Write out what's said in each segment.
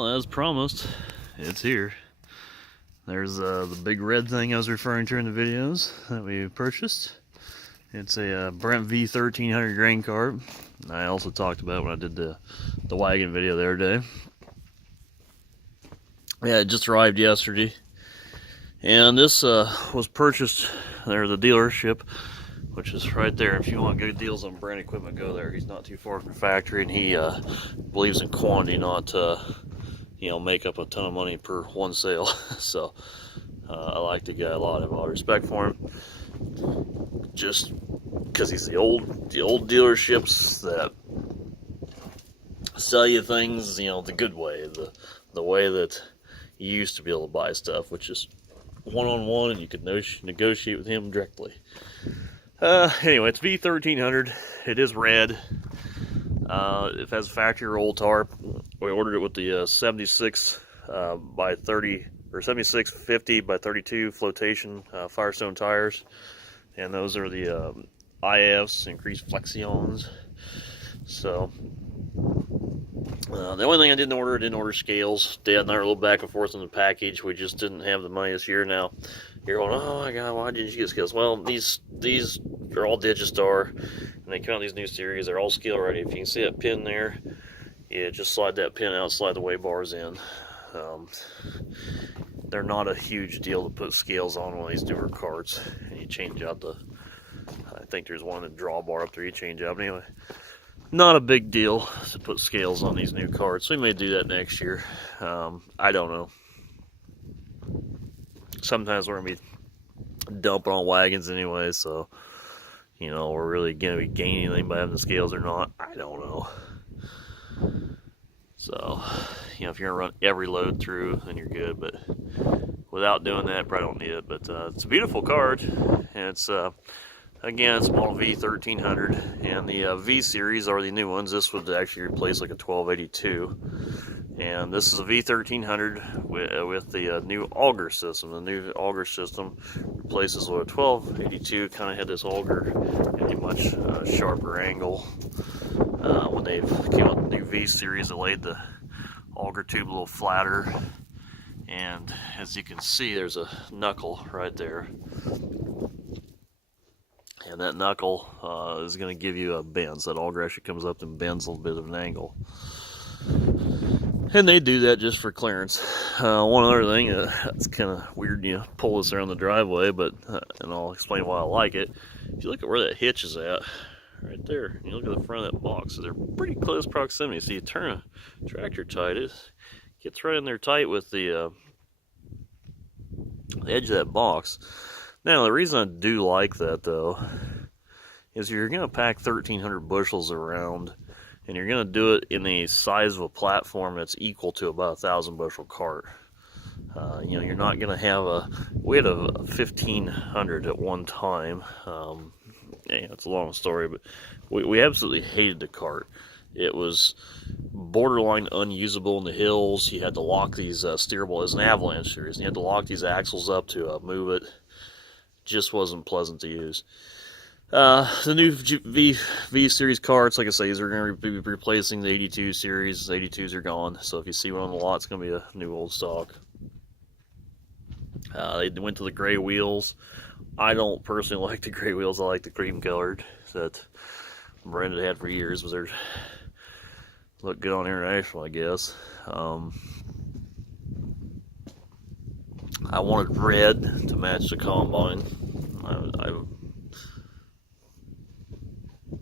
Well, as promised, it's here. There's the big red thing I was referring to in the videos that we purchased. It's a Brent V1300 grain cart. I also talked about it when I did the wagon video the other day. Yeah, it just arrived yesterday. And this was purchased there at the dealership, which is right there. If you want good deals on Brent equipment, go there. He's not too far from the factory, and he believes in quantity, not make up a ton of money per one sale. So I like the guy a lot. I have a lot of respect for him, just because he's the old dealerships that sell you things, the good way, the way that you used to be able to buy stuff, which is one-on-one, and you could negotiate with him directly. Anyway, it's V1300. It is red. It has a factory roll tarp. We ordered it with the 76 by 30 or 7650 by 32 flotation Firestone tires, and those are the IFs, increased flexions. So the only thing I didn't order scales. Dad and I were a little back and forth on the package. We just didn't have the money this year. Now you're going, oh my god, why didn't you get scales? Well, these are all Digistar, and they come out these new series. They're all scale ready. If you can see that pin there, yeah, just slide that pin out, slide the weigh bars in. They're not a huge deal to put scales on one of these newer carts, and you change out I think there's one in the drawbar up there you change out. But anyway, not a big deal to put scales on these new carts. We may do that next year. I don't know. Sometimes we're going to be dumping on wagons anyway, so, we're really going to be gaining anything by having the scales or not. I don't know. So, if you're going to run every load through, then you're good, but without doing that, probably don't need it. But it's a beautiful cart, and it's, again, it's model V1300, and the V series are the new ones. This would actually replace like a 1282. And this is a V1300 with the new auger system. The new auger system replaces what a 1282 kind of had this auger at a much sharper angle. When they came out with the new V series, they laid the auger tube a little flatter. And as you can see, there's a knuckle right there. And that knuckle is going to give you a bend. So that auger actually comes up and bends a little bit of an angle. And they do that just for clearance. One other thing, it's kind of weird, pull this around the driveway, but and I'll explain why I like it. If you look at where that hitch is at, right there, and you look at the front of that box, so they're pretty close proximity. So you turn a tractor tight, it gets right in there tight with the edge of that box. Now, the reason I do like that, though, is you're going to pack 1,300 bushels around, and you're going to do it in the size of a platform that's equal to about a 1,000 bushel cart. You're not going to have we had a 1,500 at one time. It's a long story, but we absolutely hated the cart. It was borderline unusable in the hills. You had to lock these steerable, as an avalanche series, and you had to lock these axles up to move it. Just wasn't pleasant to use. The new V series carts, like I say, these are going to be replacing the 82 series. The 82s are gone, so if you see one on the lot, it's going to be a new old stock. They went to the gray wheels. I don't personally like the gray wheels. I like the cream colored that Brent had for years. They look good on international, I guess. I wanted red to match the combine. I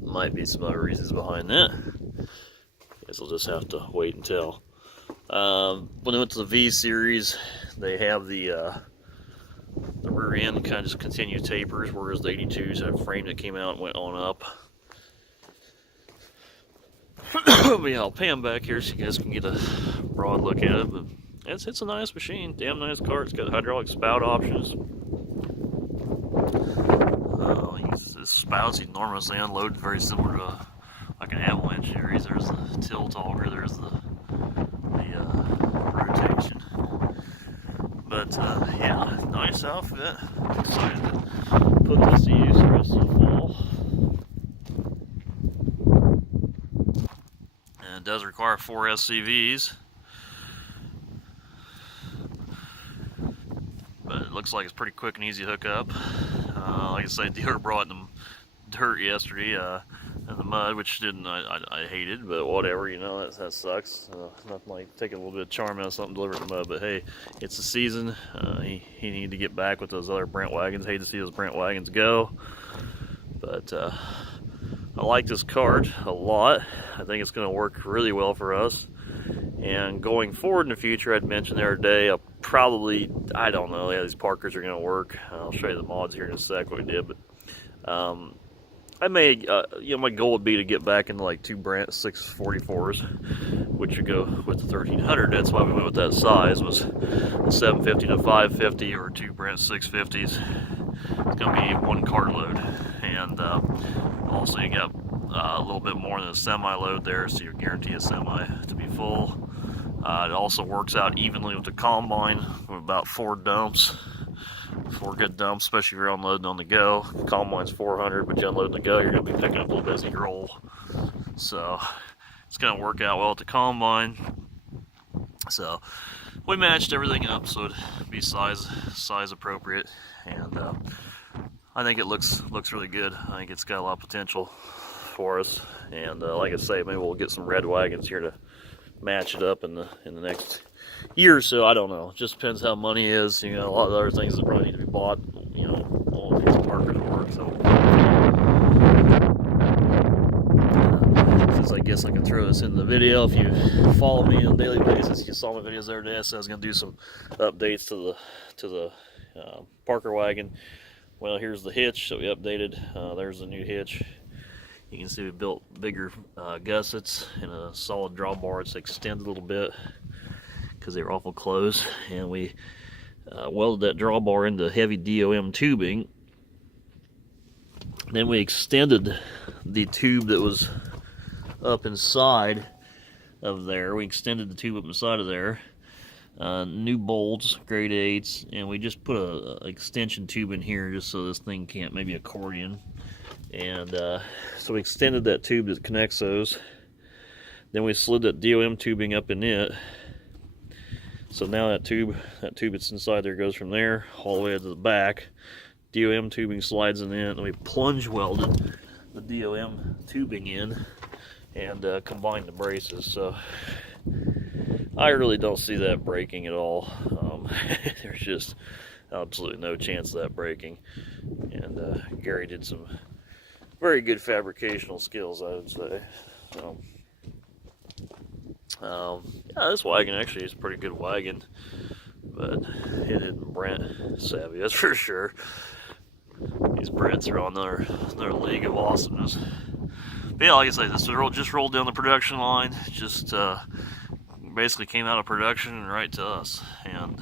might be some other reasons behind that. Guess we'll just have to wait and tell. When they went to the V series, they have the rear end kind of just continue tapers, whereas the 82s had a frame that came out and went on up. But yeah, I'll pan back here so you guys can get a broad look at it. But it's a nice machine, damn nice car. It's got hydraulic spout options. The spout's enormously unloaded, very similar to like an avalanche series. There's the tilt auger, there's the rotation. But yeah, nice outfit. I'm excited to put this to use the rest of the fall. And it does require 4 SCVs. it looks like it's pretty quick and easy to hook up. Like I said, dealer brought in the dirt yesterday and the mud, which I hated, but whatever, you know, that sucks. Nothing like taking a little bit of charm out of something delivered in the mud, but hey, it's the season. He needed to get back with those other Brent wagons. Hate to see those Brent wagons go, but I like this cart a lot. I think it's going to work really well for us. And going forward in the future, I'd mentioned the other day, I'll probably, I don't know, yeah, these Parkers are going to work. I'll show you the mods here in a sec what we did, but I may, you know, my goal would be to get back into like 2 Brent 644s, which would go with the 1300. That's why we went with that size, was the 750 to 550 or 2 Brent 650s. It's going to be 1 cartload, and also you got a little bit more than a semi load there, so you guarantee a semi to be full. It also works out evenly with the combine, with about 4 dumps. 4 good dumps, especially if you're unloading on the go. The combine's 400, but you unload on the go, you're going to be picking up a little bit as you roll. So it's going to work out well at the combine. So we matched everything up so it'd be size appropriate, and I think it looks really good. I think it's got a lot of potential for us, and like I say, maybe we'll get some red wagons here to match it up in the next year or so. I don't know. It just depends how money is. You know, a lot of other things that probably need to be bought. You know, all of these Parkers work. So, since I guess I can throw this in the video, if you follow me on a daily basis, you saw my videos the other day. I said I was going to do some updates to the Parker wagon. Well, here's the hitch that we updated. There's the new hitch. You can see we built bigger gussets and a solid drawbar. It's extended a little bit because they were awful close, and we welded that drawbar into heavy DOM tubing. Then we extended the tube that was up inside of there. We extended the tube up inside of there. New bolts, grade 8s, and we just put a extension tube in here just so this thing can't maybe accordion. And so we extended that tube that connects those. Then we slid that DOM tubing up in it. So now that tube that's inside there goes from there all the way to the back. DOM tubing slides in it, and we plunge welded the DOM tubing in and combined the braces. So I really don't see that breaking at all. There's just absolutely no chance of that breaking. And Gary did some very good fabricational skills, I would say. Yeah, this wagon actually is a pretty good wagon, but it isn't Brent savvy, that's for sure. These Brents are on their league of awesomeness. But yeah, like I say, this just rolled down the production line. Just basically came out of production and right to us, and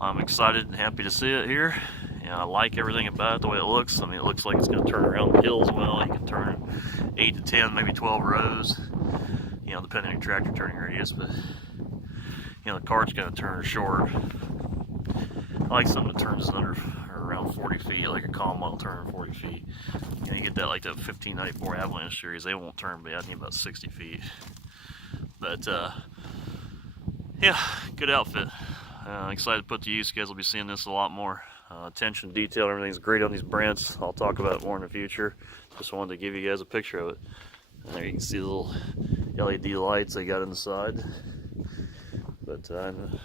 I'm excited and happy to see it here. And I like everything about it, the way it looks. I mean, it looks like it's going to turn around the hills well. You can turn 8 to 10, maybe 12 rows, you know, depending on your tractor turning radius. But you know, the cart's going to turn short. I like something that turns under or around 40 feet, like a combine will turn 40 feet. You know, you get that like that 1594 Avalanche series, they won't turn beyond about 60 feet. But yeah, good outfit. Excited to put to use. You guys will be seeing this a lot more. Attention to detail, everything's great on these Brents. I'll talk about it more in the future. Just wanted to give you guys a picture of it. And there you can see the little LED lights they got inside. But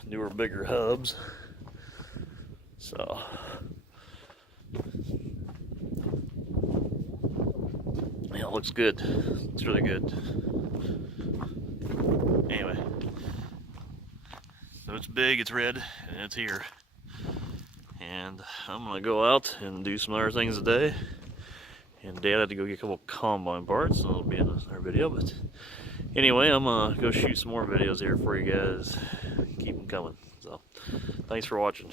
newer, bigger hubs. So yeah, it looks good. It's really good. Anyway, so it's big, it's red, and it's here. And I'm gonna go out and do some other things today. And Dad had to go get a couple combine parts, and it'll be in another video. But anyway, I'm gonna go shoot some more videos here for you guys. Keep them coming. So, thanks for watching.